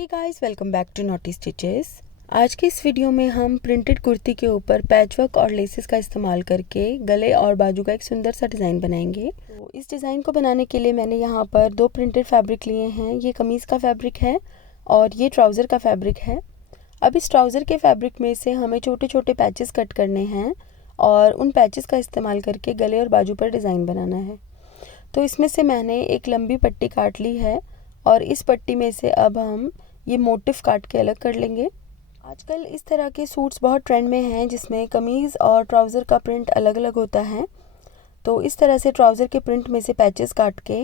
Hey guys, welcome back to naughty stitches. आज की इस वीडियो में हम प्रिंटेड कुर्ती के ऊपर पैचवर्क और लेसेस का इस्तेमाल करके गले और बाजू का एक सुंदर सा डिज़ाइन बनाएंगे। तो इस डिज़ाइन को बनाने के लिए मैंने यहाँ पर दो प्रिंटेड फैब्रिक लिए हैं। ये कमीज़ का फैब्रिक है और ये ट्राउज़र का फैब्रिक है। अब इस ट्राउज़र के फैब्रिक में से हमें छोटे छोटे पैचेस कट करने हैं और उन पैचेस का इस्तेमाल करके गले और बाजू पर डिज़ाइन बनाना है। तो इसमें से मैंने एक लंबी पट्टी काट ली है और इस पट्टी में से अब हम ये मोटिफ काट के अलग कर लेंगे। आजकल इस तरह के सूट्स बहुत ट्रेंड में हैं जिसमें कमीज़ और ट्राउज़र का प्रिंट अलग अलग होता है। तो इस तरह से ट्राउज़र के प्रिंट में से पैचेस काट के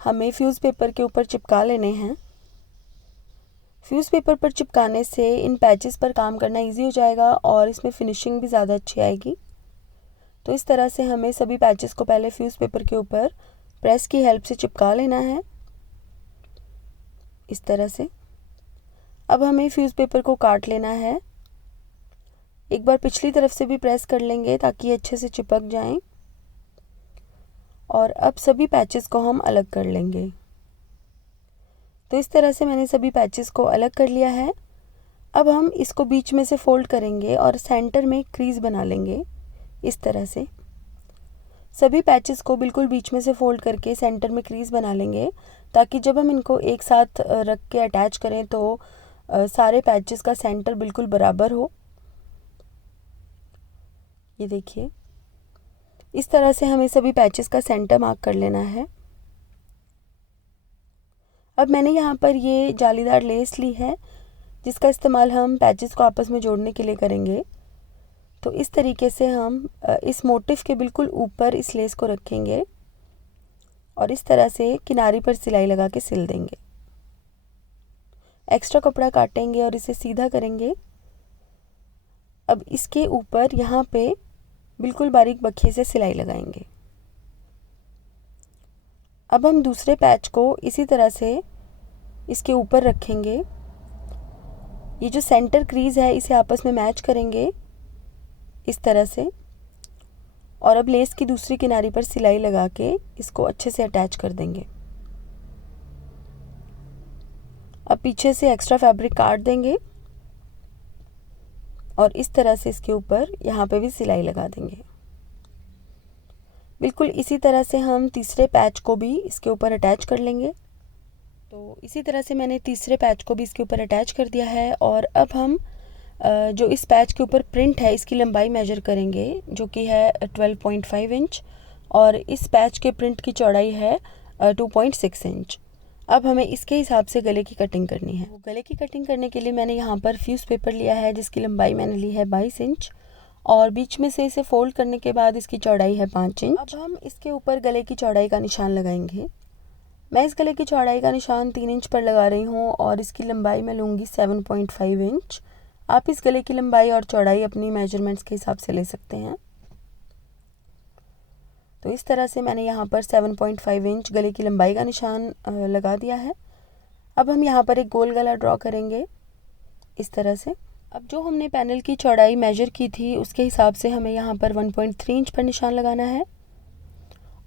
हमें फ्यूज़ पेपर के ऊपर चिपका लेने हैं। फ्यूज़ पेपर पर चिपकाने से इन पैचेस पर काम करना इजी हो जाएगा और इसमें फिनिशिंग भी ज़्यादा अच्छी आएगी। तो इस तरह से हमें सभी पैचेस को पहले फ्यूज़ पेपर के ऊपर प्रेस की हेल्प से चिपका लेना है, इस तरह से। अब हमें फ्यूज़ पेपर को काट लेना है। एक बार पिछली तरफ से भी प्रेस कर लेंगे ताकि ये अच्छे से चिपक जाएं। और अब सभी पैचेस को हम अलग कर लेंगे। तो इस तरह से मैंने सभी पैचेस को अलग कर लिया है। अब हम इसको बीच में से फोल्ड करेंगे और सेंटर में क्रीज बना लेंगे, इस तरह से। सभी पैचेस को बिल्कुल बीच में से फोल्ड करके सेंटर में क्रीज बना लेंगे ताकि जब हम इनको एक साथ रख के अटैच करें तो सारे पैचेस का सेंटर बिल्कुल बराबर हो। ये देखिए, इस तरह से हमें सभी पैचेस का सेंटर मार्क कर लेना है। अब मैंने यहाँ पर ये जालीदार लेस ली है जिसका इस्तेमाल हम पैचेस को आपस में जोड़ने के लिए करेंगे। तो इस तरीके से हम इस मोटिफ के बिल्कुल ऊपर इस लेस को रखेंगे और इस तरह से किनारे पर सिलाई लगा के सिल देंगे। एक्स्ट्रा कपड़ा काटेंगे और इसे सीधा करेंगे। अब इसके ऊपर यहाँ पे बिल्कुल बारीक बक्खे से सिलाई लगाएंगे। अब हम दूसरे पैच को इसी तरह से इसके ऊपर रखेंगे। ये जो सेंटर क्रीज है इसे आपस में मैच करेंगे, इस तरह से। और अब लेस की दूसरी किनारे पर सिलाई लगा के इसको अच्छे से अटैच कर देंगे। अब पीछे से एक्स्ट्रा फैब्रिक काट देंगे और इस तरह से इसके ऊपर यहाँ पे भी सिलाई लगा देंगे। बिल्कुल इसी तरह से हम तीसरे पैच को भी इसके ऊपर अटैच कर लेंगे। तो इसी तरह से मैंने तीसरे पैच को भी इसके ऊपर अटैच कर दिया है। और अब हम जो इस पैच के ऊपर प्रिंट है इसकी लंबाई मेजर करेंगे, जो कि है 12.5 इंच और इस पैच के प्रिंट की चौड़ाई है 2.6 इंच। अब हमें इसके हिसाब से गले की कटिंग करनी है। गले की कटिंग करने के लिए मैंने यहाँ पर फ्यूज़ पेपर लिया है जिसकी लंबाई मैंने ली है 22 इंच और बीच में से इसे फोल्ड करने के बाद इसकी चौड़ाई है 5 इंच। अब हम इसके ऊपर गले की चौड़ाई का निशान लगाएंगे। मैं इस गले की चौड़ाई का निशान 3 इंच पर लगा रही हूँ और इसकी लंबाई मैं लूँगी 7.5 इंच। आप इस गले की लंबाई और चौड़ाई अपनी मेजरमेंट्स के हिसाब से ले सकते हैं। तो इस तरह से मैंने यहाँ पर 7.5 इंच गले की लंबाई का निशान लगा दिया है। अब हम यहाँ पर एक गोल गला ड्रॉ करेंगे, इस तरह से। अब जो हमने पैनल की चौड़ाई मेजर की थी उसके हिसाब से हमें यहाँ पर 1.3 इंच पर निशान लगाना है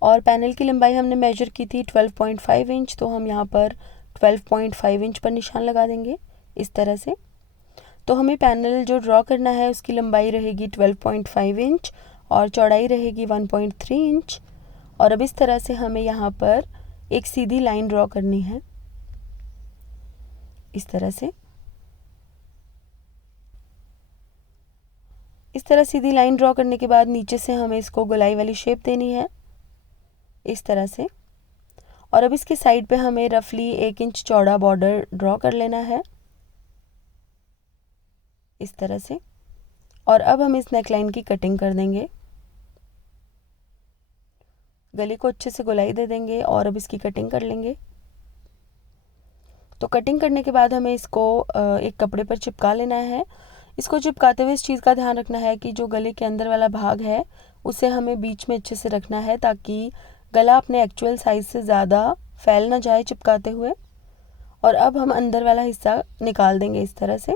और पैनल की लंबाई हमने मेजर की थी 12.5 इंच, तो हम यहाँ पर 12.5 इंच पर निशान लगा देंगे, इस तरह से। तो हमें पैनल जो ड्रॉ करना है उसकी लंबाई रहेगी 12.5 इंच और चौड़ाई रहेगी 1.3 इंच। और अब इस तरह से हमें यहाँ पर एक सीधी लाइन ड्रॉ करनी है, इस तरह से। इस तरह सीधी लाइन ड्रॉ करने के बाद नीचे से हमें इसको गोलाई वाली शेप देनी है, इस तरह से। और अब इसके साइड पे हमें रफली 1 इंच चौड़ा बॉर्डर ड्रॉ कर लेना है, इस तरह से। और अब हम इस नेकलाइन की कटिंग कर देंगे। गले को अच्छे से गोलाई दे देंगे और अब इसकी कटिंग कर लेंगे। तो कटिंग करने के बाद हमें इसको एक कपड़े पर चिपका लेना है। इसको चिपकाते हुए इस चीज़ का ध्यान रखना है कि जो गले के अंदर वाला भाग है उसे हमें बीच में अच्छे से रखना है ताकि गला अपने एक्चुअल साइज़ से ज़्यादा फैल ना जाए चिपकाते हुए। और अब हम अंदर वाला हिस्सा निकाल देंगे, इस तरह से।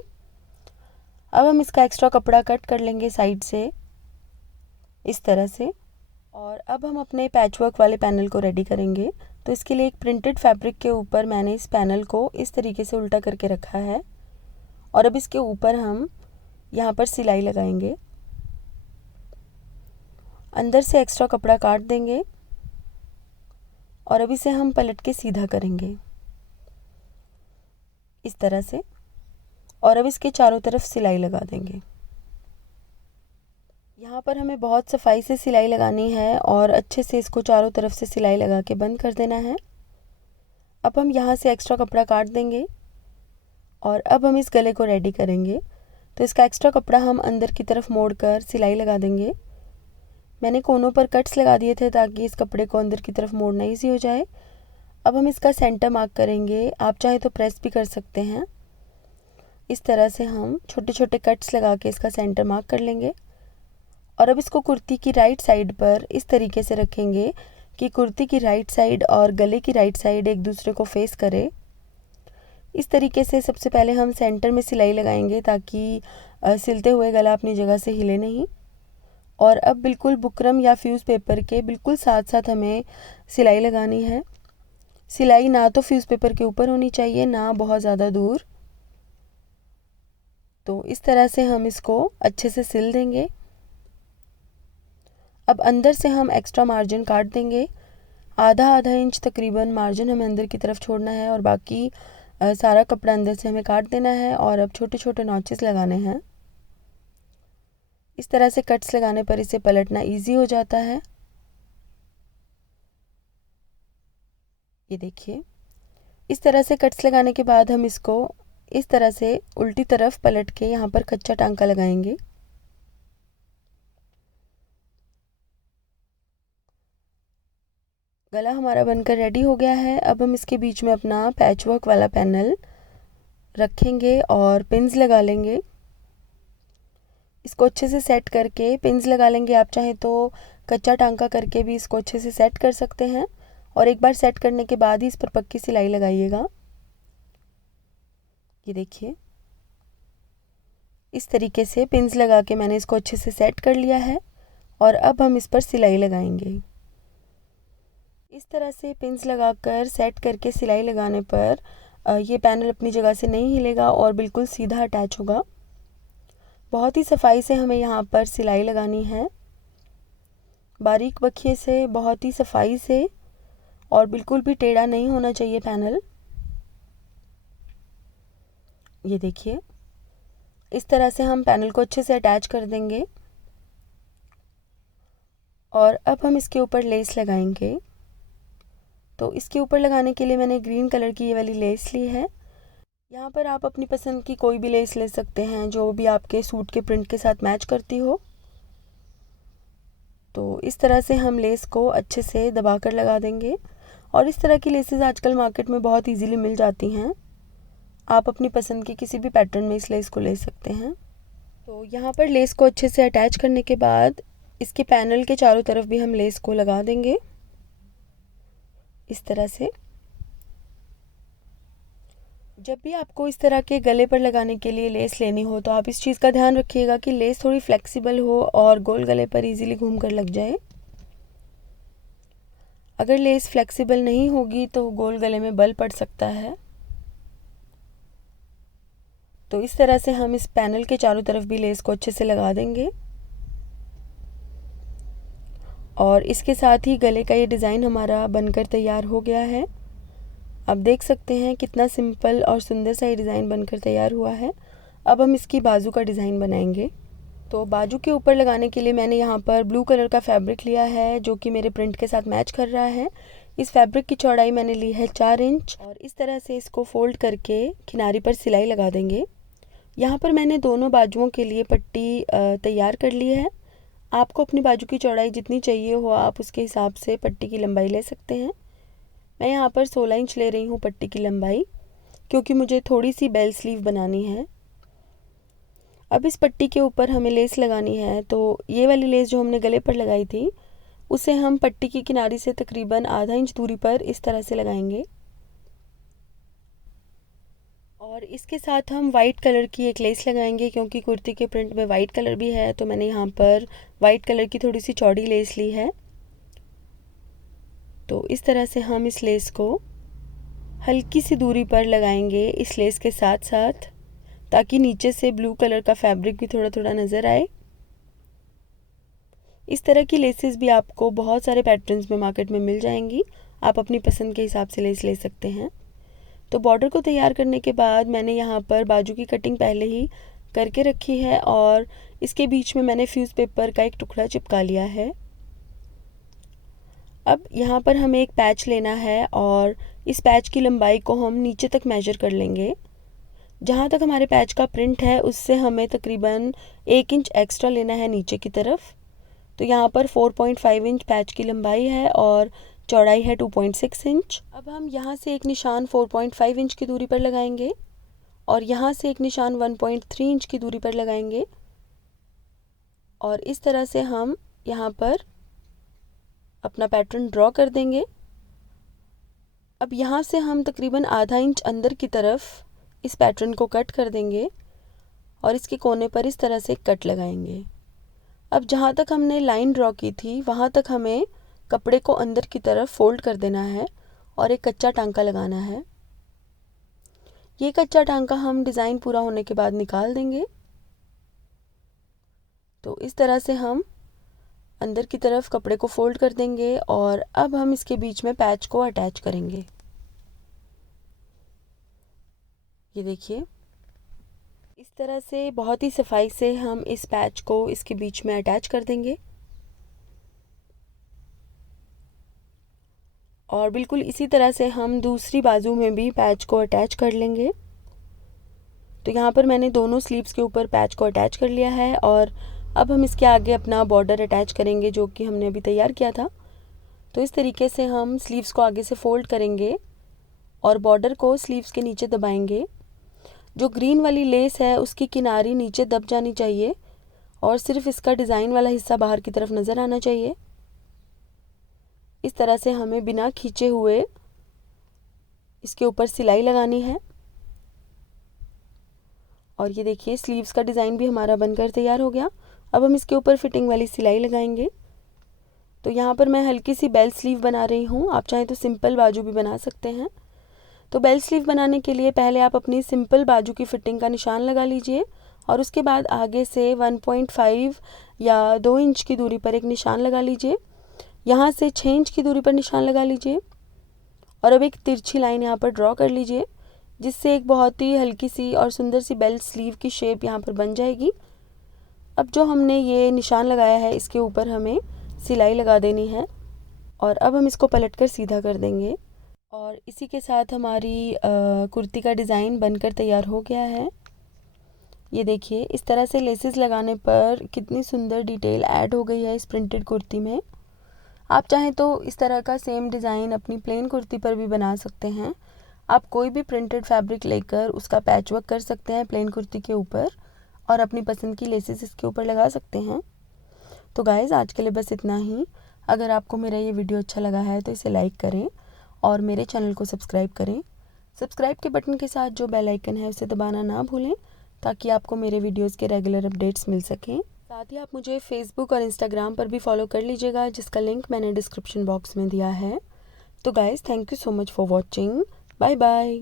अब हम इसका एक्स्ट्रा कपड़ा कट कर लेंगे साइड से, इस तरह से। और अब हम अपने पैचवर्क वाले पैनल को रेडी करेंगे। तो इसके लिए एक प्रिंटेड फैब्रिक के ऊपर मैंने इस पैनल को इस तरीके से उल्टा करके रखा है और अब इसके ऊपर हम यहाँ पर सिलाई लगाएंगे। अंदर से एक्स्ट्रा कपड़ा काट देंगे और अब इसे हम पलट के सीधा करेंगे इस तरह से, और अब इसके चारों तरफ सिलाई लगा देंगे। यहाँ पर हमें बहुत सफाई से सिलाई लगानी है और अच्छे से इसको चारों तरफ से सिलाई लगा के बंद कर देना है। अब हम यहाँ से एक्स्ट्रा कपड़ा काट देंगे और अब हम इस गले को रेडी करेंगे। तो इसका एक्स्ट्रा कपड़ा हम अंदर की तरफ मोड़कर सिलाई लगा देंगे। मैंने कोनों पर कट्स लगा दिए थे ताकि इस कपड़े को अंदर की तरफ मोड़ना ईजी हो जाए। अब हम इसका सेंटर मार्क करेंगे, आप चाहे तो प्रेस भी कर सकते हैं। इस तरह से हम छोटे छोटे कट्स लगा के इसका सेंटर मार्क कर लेंगे और अब इसको कुर्ती की राइट साइड पर इस तरीके से रखेंगे कि कुर्ती की राइट साइड और गले की राइट साइड एक दूसरे को फेस करे। इस तरीके से सबसे पहले हम सेंटर में सिलाई लगाएंगे ताकि सिलते हुए गला अपनी जगह से हिले नहीं। और अब बिल्कुल बुकरम या फ्यूज़ पेपर के बिल्कुल साथ साथ हमें सिलाई लगानी है। सिलाई ना तो फ्यूज़ पेपर के ऊपर होनी चाहिए ना बहुत ज़्यादा दूर। तो इस तरह से हम इसको अच्छे से सिल देंगे। अब अंदर से हम एक्स्ट्रा मार्जिन काट देंगे। आधा इंच तकरीबन मार्जिन हमें अंदर की तरफ छोड़ना है और बाकी सारा कपड़ा अंदर से हमें काट देना है। और अब छोटे छोटे नॉचेस लगाने हैं। इस तरह से कट्स लगाने पर इसे पलटना इजी हो जाता है। ये देखिए, इस तरह से कट्स लगाने के बाद हम इसको इस तरह से उल्टी तरफ पलट के यहाँ पर कच्चा टांका लगाएंगे। गला हमारा बनकर रेडी हो गया है। अब हम इसके बीच में अपना पैचवर्क वाला पैनल रखेंगे और पिन्स लगा लेंगे। इसको अच्छे से सेट करके पिन्स लगा लेंगे। आप चाहें तो कच्चा टांका करके भी इसको अच्छे से सेट कर सकते हैं और एक बार सेट करने के बाद ही इस पर पक्की सिलाई लगाइएगा। ये देखिए, इस तरीके से पिन्स लगा के मैंने इसको अच्छे से सेट कर लिया है और अब हम इस पर सिलाई लगाएंगे। इस तरह से पिन्स लगाकर सेट करके सिलाई लगाने पर ये पैनल अपनी जगह से नहीं हिलेगा और बिल्कुल सीधा अटैच होगा। बहुत ही सफाई से हमें यहाँ पर सिलाई लगानी है, बारीक बखिए से, बहुत ही सफाई से, और बिल्कुल भी टेढ़ा नहीं होना चाहिए पैनल। ये देखिए, इस तरह से हम पैनल को अच्छे से अटैच कर देंगे और अब हम इसके ऊपर लेस लगाएंगे। तो इसके ऊपर लगाने के लिए मैंने ग्रीन कलर की ये वाली लेस ली है। यहाँ पर आप अपनी पसंद की कोई भी लेस ले सकते हैं जो भी आपके सूट के प्रिंट के साथ मैच करती हो। तो इस तरह से हम लेस को अच्छे से दबाकर लगा देंगे और इस तरह की लेसेस आजकल मार्केट में बहुत इजीली मिल जाती हैं। आप अपनी पसंद के किसी भी पैटर्न में इस लेस को ले सकते हैं। तो यहाँ पर लेस को अच्छे से अटैच करने के बाद इसके पैनल के चारों तरफ भी हम लेस को लगा देंगे इस तरह से। जब भी आपको इस तरह के गले पर लगाने के लिए लेस लेनी हो तो आप इस चीज़ का ध्यान रखिएगा कि लेस थोड़ी फ्लेक्सिबल हो और गोल गले पर इजीली घूम कर लग जाए। अगर लेस फ्लेक्सिबल नहीं होगी तो गोल गले में बल पड़ सकता है। तो इस तरह से हम इस पैनल के चारों तरफ भी लेस को अच्छे से लगा देंगे और इसके साथ ही गले का ये डिज़ाइन हमारा बनकर तैयार हो गया है। आप देख सकते हैं कितना सिंपल और सुंदर सा ये डिज़ाइन बनकर तैयार हुआ है। अब हम इसकी बाजू का डिज़ाइन बनाएंगे। तो बाजू के ऊपर लगाने के लिए मैंने यहाँ पर ब्लू कलर का फैब्रिक लिया है जो कि मेरे प्रिंट के साथ मैच कर रहा है। इस फैब्रिक की चौड़ाई मैंने ली है 4 इंच और इस तरह से इसको फोल्ड करके किनारे पर सिलाई लगा देंगे। यहाँ पर मैंने दोनों बाजुओं के लिए पट्टी तैयार कर ली है। आपको अपनी बाजू की चौड़ाई जितनी चाहिए हो आप उसके हिसाब से पट्टी की लंबाई ले सकते हैं। मैं यहाँ पर 16 इंच ले रही हूँ पट्टी की लंबाई, क्योंकि मुझे थोड़ी सी बेल स्लीव बनानी है। अब इस पट्टी के ऊपर हमें लेस लगानी है। तो ये वाली लेस जो हमने गले पर लगाई थी उसे हम पट्टी की किनारी से तकरीबन आधा इंच दूरी पर इस तरह से लगाएंगे और इसके साथ हम वाइट कलर की एक लेस लगाएंगे। क्योंकि कुर्ती के प्रिंट में वाइट कलर भी है तो मैंने यहाँ पर वाइट कलर की थोड़ी सी चौड़ी लेस ली है। तो इस तरह से हम इस लेस को हल्की सी दूरी पर लगाएंगे इस लेस के साथ साथ, ताकि नीचे से ब्लू कलर का फैब्रिक भी थोड़ा थोड़ा नज़र आए। इस तरह की लेसेस भी आपको बहुत सारे पैटर्न्स में मार्केट में मिल जाएंगी, आप अपनी पसंद के हिसाब से लेस ले सकते हैं। तो बॉर्डर को तैयार करने के बाद मैंने यहाँ पर बाजू की कटिंग पहले ही करके रखी है और इसके बीच में मैंने फ्यूज़ पेपर का एक टुकड़ा चिपका लिया है। अब यहाँ पर हमें एक पैच लेना है और इस पैच की लंबाई को हम नीचे तक मेजर कर लेंगे। जहाँ तक हमारे पैच का प्रिंट है उससे हमें तकरीबन 1 इंच एक्स्ट्रा लेना है नीचे की तरफ। तो यहाँ पर 4.5 इंच पैच की लंबाई है और चौड़ाई है 2.6 इंच। अब हम यहाँ से एक निशान 4.5 इंच की दूरी पर लगाएंगे और यहाँ से एक निशान 1.3 इंच की दूरी पर लगाएंगे और इस तरह से हम यहाँ पर अपना पैटर्न ड्रॉ कर देंगे। अब यहाँ से हम तकरीबन आधा इंच अंदर की तरफ इस पैटर्न को कट कर देंगे और इसके कोने पर इस तरह से कट लगाएंगे। अब जहाँ तक हमने लाइन ड्रॉ की थी वहाँ तक हमें कपड़े को अंदर की तरफ फोल्ड कर देना है और एक कच्चा टांका लगाना है। ये कच्चा टांका हम डिज़ाइन पूरा होने के बाद निकाल देंगे। तो इस तरह से हम अंदर की तरफ कपड़े को फोल्ड कर देंगे और अब हम इसके बीच में पैच को अटैच करेंगे। ये देखिए, इस तरह से बहुत ही सफाई से हम इस पैच को इसके बीच में अटैच कर देंगे और बिल्कुल इसी तरह से हम दूसरी बाजू में भी पैच को अटैच कर लेंगे। तो यहाँ पर मैंने दोनों स्लीव्स के ऊपर पैच को अटैच कर लिया है और अब हम इसके आगे अपना बॉर्डर अटैच करेंगे जो कि हमने अभी तैयार किया था। तो इस तरीके से हम स्लीव्स को आगे से फोल्ड करेंगे और बॉर्डर को स्लीव्स के नीचे दबाएंगे। जो ग्रीन वाली लेस है उसकी किनारी नीचे दब जानी चाहिए और सिर्फ इसका डिज़ाइन वाला हिस्सा बाहर की तरफ नज़र आना चाहिए। इस तरह से हमें बिना खींचे हुए इसके ऊपर सिलाई लगानी है और ये देखिए, स्लीव्स का डिज़ाइन भी हमारा बनकर तैयार हो गया। अब हम इसके ऊपर फिटिंग वाली सिलाई लगाएंगे। तो यहाँ पर मैं हल्की सी बेल स्लीव बना रही हूँ, आप चाहें तो सिंपल बाजू भी बना सकते हैं। तो बेल स्लीव बनाने के लिए पहले आप अपनी सिंपल बाजू की फिटिंग का निशान लगा लीजिए और उसके बाद आगे से 1.5 या 2 इंच की दूरी पर एक निशान लगा लीजिए। यहाँ से 6 इंच की दूरी पर निशान लगा लीजिए और अब एक तिरछी लाइन यहाँ पर ड्रॉ कर लीजिए, जिससे एक बहुत ही हल्की सी और सुंदर सी बेल स्लीव की शेप यहाँ पर बन जाएगी। अब जो हमने ये निशान लगाया है इसके ऊपर हमें सिलाई लगा देनी है और अब हम इसको पलटकर सीधा कर देंगे और इसी के साथ हमारी कुर्ती का डिज़ाइन बनकर तैयार हो गया है। ये देखिए, इस तरह से लेसेस लगाने पर कितनी सुंदर डिटेल ऐड हो गई है इस प्रिंटेड कुर्ती में। आप चाहें तो इस तरह का सेम डिज़ाइन अपनी प्लेन कुर्ती पर भी बना सकते हैं। आप कोई भी प्रिंटेड फैब्रिक लेकर उसका पैचवर्क कर सकते हैं प्लेन कुर्ती के ऊपर और अपनी पसंद की लेसेस इसके ऊपर लगा सकते हैं। तो गाइज़, आज के लिए बस इतना ही। अगर आपको मेरा ये वीडियो अच्छा लगा है तो इसे लाइक करें और मेरे चैनल को सब्सक्राइब करें। सब्सक्राइब के बटन के साथ जो बेल आइकन है उसे दबाना ना भूलें, ताकि आपको मेरे वीडियोस के रेगुलर अपडेट्स मिल सकें। साथ ही आप मुझे फेसबुक और इंस्टाग्राम पर भी फॉलो कर लीजिएगा, जिसका लिंक मैंने डिस्क्रिप्शन बॉक्स में दिया है। तो guys, thank you so much for watching. Bye bye.